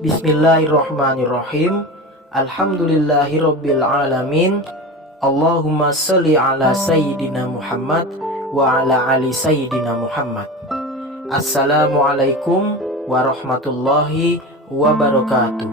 Bismillahirrahmanirrahim. Alhamdulillahirabbil alamin. Allahumma sholli ala sayyidina Muhammad wa ala ali sayyidina Muhammad. Assalamualaikum warahmatullahi wabarakatuh.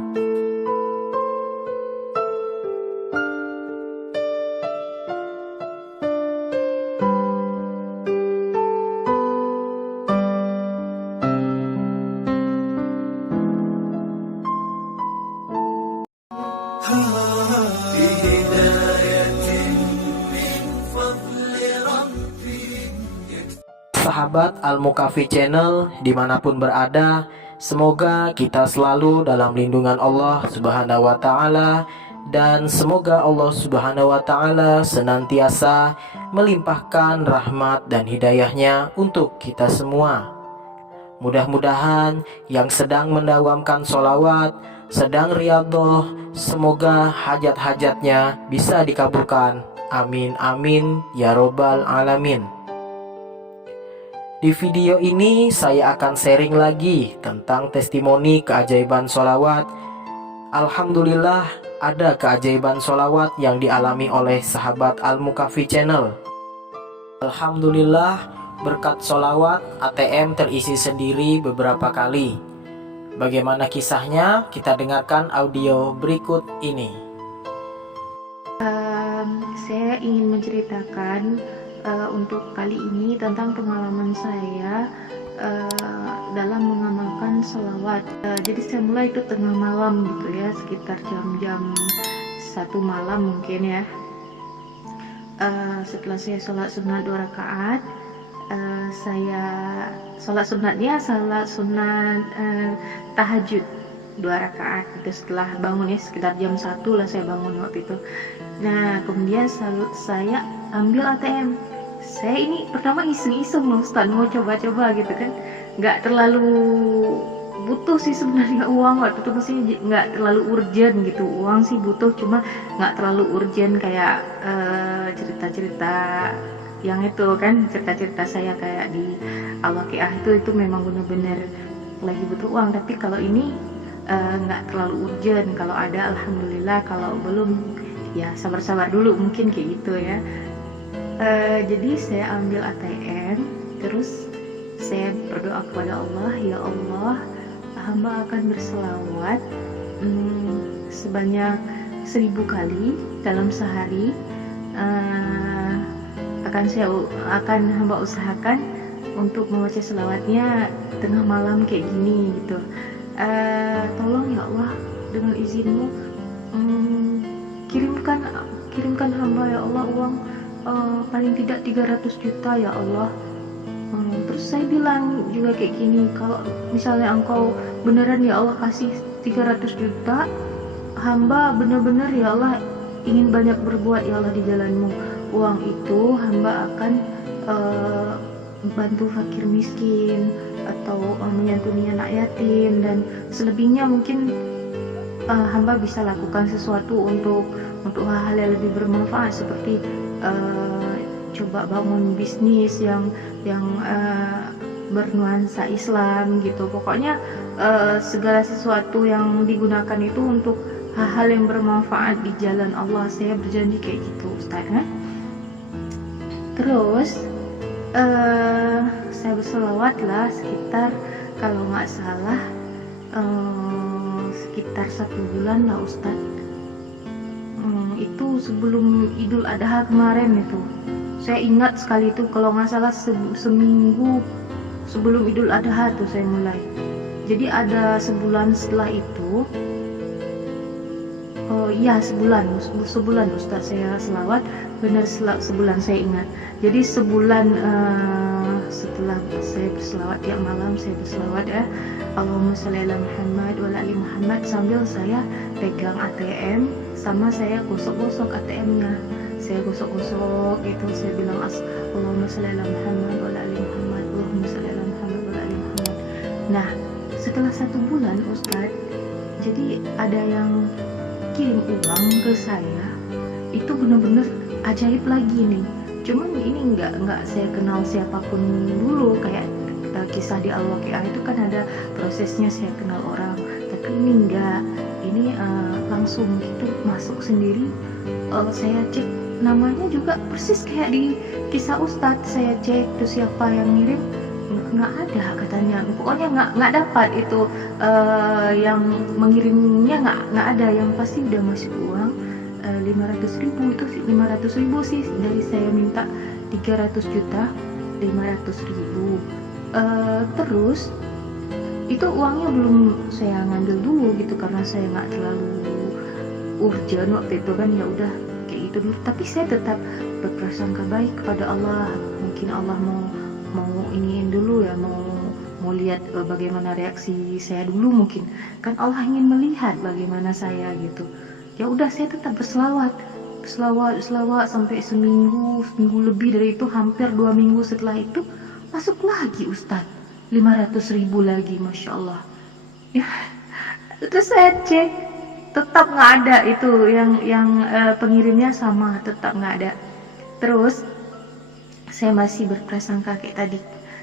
Sahabat Al-Mukafi Channel dimanapun berada, semoga kita selalu dalam lindungan Allah Subhanahu wa Ta'ala, dan semoga Allah Subhanahu wa Ta'ala senantiasa melimpahkan rahmat dan hidayahnya untuk kita semua. Mudah-mudahan yang sedang mendawamkan sholawat, sedang riyadhah, semoga hajat-hajatnya bisa dikabulkan. Amin amin ya robbal alamin. Di video ini saya akan sharing lagi tentang testimoni keajaiban sholawat. Alhamdulillah ada keajaiban sholawat yang dialami oleh sahabat Al-Mukafi Channel. Alhamdulillah berkat sholawat ATM terisi sendiri beberapa kali. Bagaimana kisahnya? Kita dengarkan audio berikut ini. Saya ingin menceritakan untuk kali ini tentang pengalaman saya dalam mengamalkan sholawat. Jadi saya mulai itu tengah malam gitu ya, sekitar jam-jam 1 malam mungkin ya. Setelah saya sholat sunat 2 rakaat, saya sholat sunat tahajud 2 rakaat itu setelah bangun ya, sekitar jam 1 lah saya bangun waktu itu. Nah kemudian saya ambil ATM. Saya ini pertama iseng-iseng loh Ustaz, mau coba-coba gitu kan, nggak terlalu butuh sih sebenarnya uang waktu itu, maksudnya nggak terlalu urgent gitu. Uang sih butuh, cuma nggak terlalu urgent kayak cerita-cerita yang itu kan, cerita-cerita saya kayak di Al-Waqiah itu memang benar-benar lagi butuh uang. Tapi kalau ini nggak terlalu urgent, kalau ada alhamdulillah, kalau belum ya sabar-sabar dulu mungkin kayak gitu ya. Jadi saya ambil ATM, terus saya berdoa kepada Allah, ya Allah, hamba akan berselawat sebanyak 1000 kali dalam sehari. Akan hamba usahakan untuk membaca selawatnya tengah malam kayak gini gitu. Tolong ya Allah, dengan izinmu kirimkan hamba ya Allah uang paling tidak 300 juta ya Allah. Terus saya bilang juga kayak gini, kalau misalnya engkau beneran ya Allah kasih 300 juta, hamba benar-benar ya Allah ingin banyak berbuat ya Allah di jalanmu. Uang itu hamba akan bantu fakir miskin atau menyantuni anak yatim, dan selebihnya mungkin hamba bisa lakukan sesuatu untuk hal-hal yang lebih bermanfaat, seperti coba bangun bisnis yang bernuansa Islam gitu. Pokoknya segala sesuatu yang digunakan itu untuk hal-hal yang bermanfaat di jalan Allah. Saya berjanji kayak gitu Ustaz ya. Terus saya berselawat lah sekitar, kalau nggak salah sekitar 1 bulan lah Ustaz. Itu sebelum Idul Adha kemarin itu. Saya ingat sekali itu, kalau nggak salah seminggu sebelum Idul Adha tuh saya mulai. Jadi ada sebulan setelah itu, sebulan Ustaz saya selawat, benar sebulan saya ingat. Jadi sebulan setelah saya berselawat tiap malam, saya berselawat ya, Allahumma sholli ala Muhammad wa ala ali Muhammad, sambil saya pegang ATM, sama saya gosok-gosok ATM-nya. Saya gosok-gosok itu, saya bilang Allahumma sholli ala Muhammad wa ala ali Muhammad, Allahumma sholli ala Muhammad wa ala ali Muhammad. Nah setelah 1 bulan Ustaz, jadi ada yang kirim uang ke saya, itu benar-benar ajaib lagi nih. Cuman ini nggak saya kenal siapapun dulu, kayak kisah di Al-Waqiah itu kan ada prosesnya, saya kenal orang, tapi ini enggak, ini langsung gitu masuk sendiri. Saya cek namanya juga persis kayak di kisah Ustadz, saya cek itu siapa yang ngirim, nggak ada katanya, pokoknya nggak dapat itu, yang mengirimnya nggak ada, yang pasti udah masuk uang 500.000. Itu 500.000 sih, dari saya minta 300 juta 500.000. Terus itu uangnya belum saya ngambil dulu gitu, karena saya nggak terlalu urgent waktu itu kan, ya udah kayak gitu dulu. Tapi saya tetap berprasangka baik kepada Allah, mungkin Allah mau iniin dulu ya, mau lihat bagaimana reaksi saya dulu, mungkin kan Allah ingin melihat bagaimana saya gitu. Ya udah, saya tetap berselawat sampai seminggu lebih dari itu, hampir 2 minggu setelah itu masuk lagi Ustadz 500.000 lagi, Masya Allah ya. Terus saya cek, tetap nggak ada itu, yang pengirimnya sama, tetap nggak ada. Terus saya masih berprasangka kayak tadi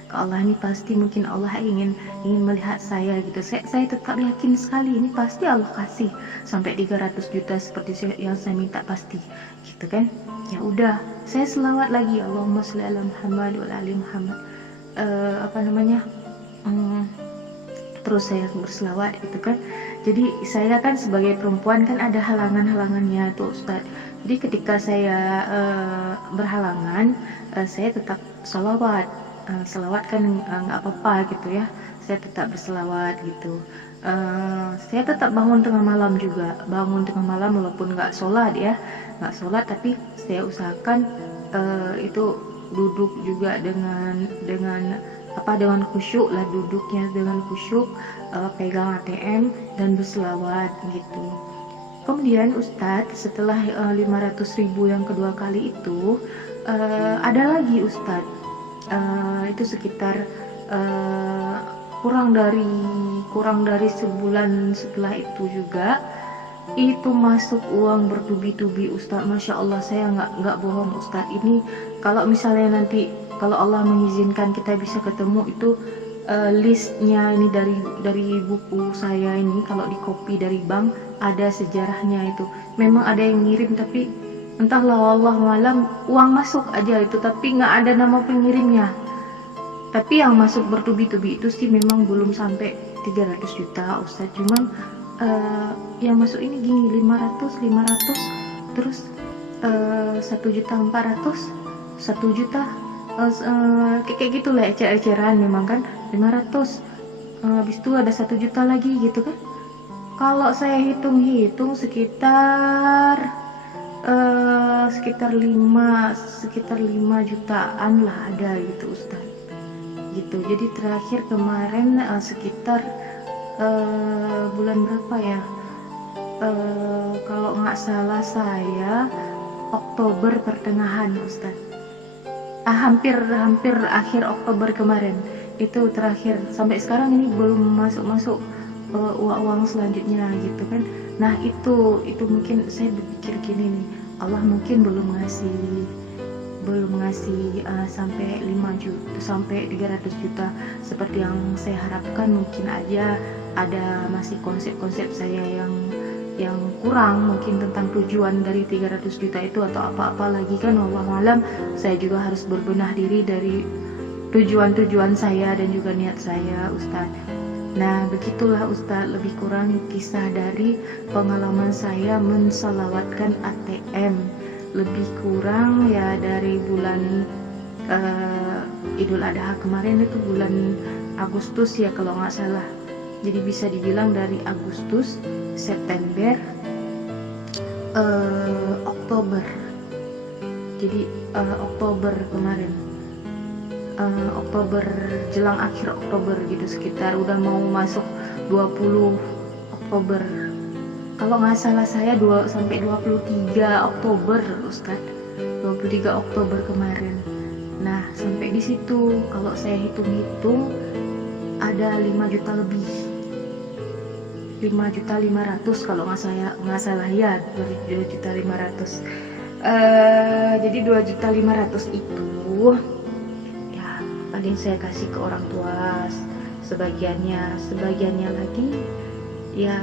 ke Allah, ini pasti mungkin Allah ingin melihat saya gitu. Saya tetap yakin sekali ini pasti Allah kasih sampai 300 juta seperti yang saya minta, pasti gitu kan. Ya udah, saya selawat lagi, Allahumma sholli ala Muhammad wa ala ali Muhammad, terus saya berselawat gitu kan. Jadi saya kan sebagai perempuan kan ada halangan-halangannya tuh Ustadz. Jadi ketika saya berhalangan, saya tetap selawat. Selawat kan nggak apa-apa gitu ya, saya tetap berselawat gitu. Saya tetap bangun tengah malam juga, walaupun nggak sholat ya, tapi saya usahakan itu duduk juga dengan khusyuk lah, duduknya dengan khusyuk, pegang ATM dan berselawat gitu. Kemudian Ustadz, setelah 500.000 yang kedua kali itu, ada lagi Ustadz, itu sekitar kurang dari sebulan setelah itu juga, itu masuk uang bertubi-tubi Ustadz. Masya Allah, saya nggak bohong Ustadz, ini kalau misalnya nanti kalau Allah mengizinkan kita bisa ketemu itu, listnya ini dari buku saya ini, kalau di copy dari bank ada sejarahnya itu. Memang ada yang ngirim, tapi entahlah, Allah malam, uang masuk aja itu, tapi nggak ada nama pengirimnya. Tapi yang masuk bertubi-tubi itu sih memang belum sampai 300 juta Ustadz. Cuman yang masuk ini gini, 500, terus 1.400.000, 1 juta, kayak gitu lah, ecer-eceran memang kan. 500, habis itu ada 1 juta lagi gitu kan. Kalau saya hitung-hitung sekitar 5 jutaan lah ada gitu Ustaz gitu. Jadi terakhir kemarin sekitar bulan berapa ya, kalau nggak salah saya Oktober pertengahan Ustaz, hampir akhir Oktober kemarin itu terakhir. Sampai sekarang ini belum masuk uang selanjutnya gitu kan. Nah itu mungkin saya berpikir gini nih, Allah mungkin belum ngasih sampai 5 juta sampai 300 juta seperti yang saya harapkan. Mungkin aja ada masih konsep-konsep saya yang kurang mungkin tentang tujuan dari 300 juta itu, atau apa-apa lagi kan, wallahu alam. Saya juga harus berbenah diri dari tujuan saya dan juga niat saya Ustaz. Nah begitulah Ustaz, lebih kurang kisah dari pengalaman saya mensalawatkan ATM. Lebih kurang ya dari bulan Idul Adha kemarin, itu bulan Agustus ya kalau nggak salah. Jadi bisa dibilang dari Agustus, September, Oktober. Jadi Oktober kemarin, Oktober jelang akhir Oktober gitu, sekitar udah mau masuk 20 Oktober. Kalau nggak salah saya sampai 23 Oktober Ustaz, 23 Oktober kemarin. Nah sampai di situ kalau saya hitung-hitung ada 5 juta lebih, 5.500.000 kalau nggak salah ya, 2.500.000. Jadi 2.500.000 itu ya paling saya kasih ke orang tua sebagiannya lagi Ya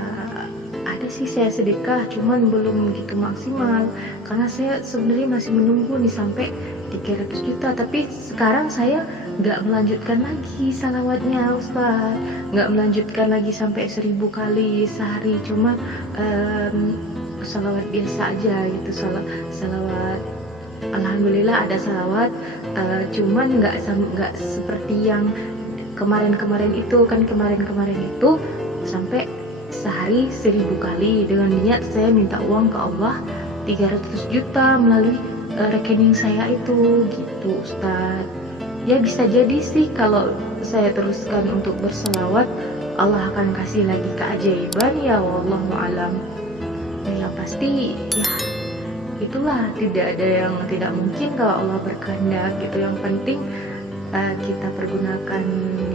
ada sih saya sedekah, cuman belum gitu maksimal karena saya sebenarnya masih menunggu nih sampai 300 juta. Tapi sekarang saya nggak melanjutkan lagi salawatnya Ustaz, nggak melanjutkan lagi sampai 1000 kali sehari, cuma salawat biasa aja gitu. Salawat Alhamdulillah ada salawat, cuman nggak seperti yang kemarin-kemarin itu. Kan kemarin-kemarin itu sampai sehari 1000 kali dengan niat saya minta uang ke Allah 300 juta melalui rekening saya itu gitu Ustadz. Ya bisa jadi sih kalau saya teruskan untuk berselawat Allah akan kasih lagi keajaiban, ya wallahu alam. Ya pasti ya itulah, tidak ada yang tidak mungkin kalau Allah berkehendak gitu. Yang penting kita pergunakan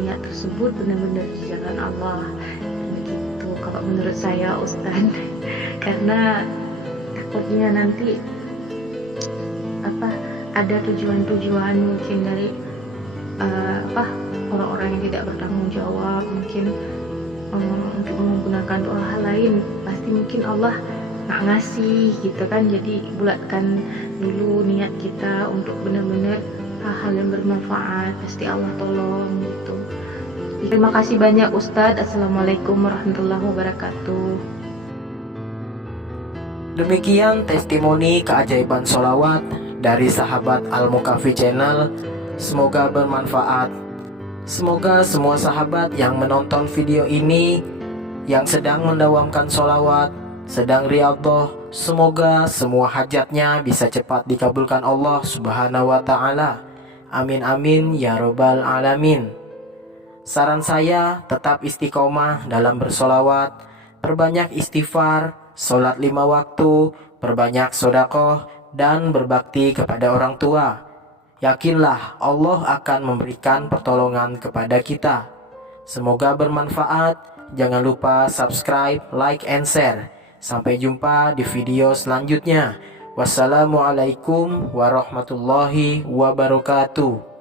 niat tersebut benar-benar di jalan Allah begitu kalau menurut saya Ustaz. Karena takutnya nanti ada tujuan-tujuan mungkin dari orang-orang yang tidak bertanggung jawab, mungkin untuk menggunakan doa hal lain. Pasti mungkin Allah nggak ngasih gitu kan. Jadi bulatkan dulu niat kita untuk benar-benar hal-hal yang bermanfaat, pasti Allah tolong gitu. Terima kasih banyak Ustadz. Assalamualaikum warahmatullahi wabarakatuh. Demikian testimoni keajaiban sholawat dari sahabat Al-Mukafi Channel. Semoga bermanfaat. Semoga semua sahabat yang menonton video ini, yang sedang mendawamkan sholawat, sedang riyadhah, semoga semua hajatnya bisa cepat dikabulkan Allah Subhanahu wa Ta'ala. Amin amin ya robbal alamin. Saran saya, tetap istiqomah dalam bersolawat, perbanyak istighfar, sholat 5 waktu, perbanyak sedekah, dan berbakti kepada orang tua. Yakinlah Allah akan memberikan pertolongan kepada kita. Semoga bermanfaat. Jangan lupa subscribe, like, and share. Sampai jumpa di video selanjutnya. Wassalamualaikum warahmatullahi wabarakatuh.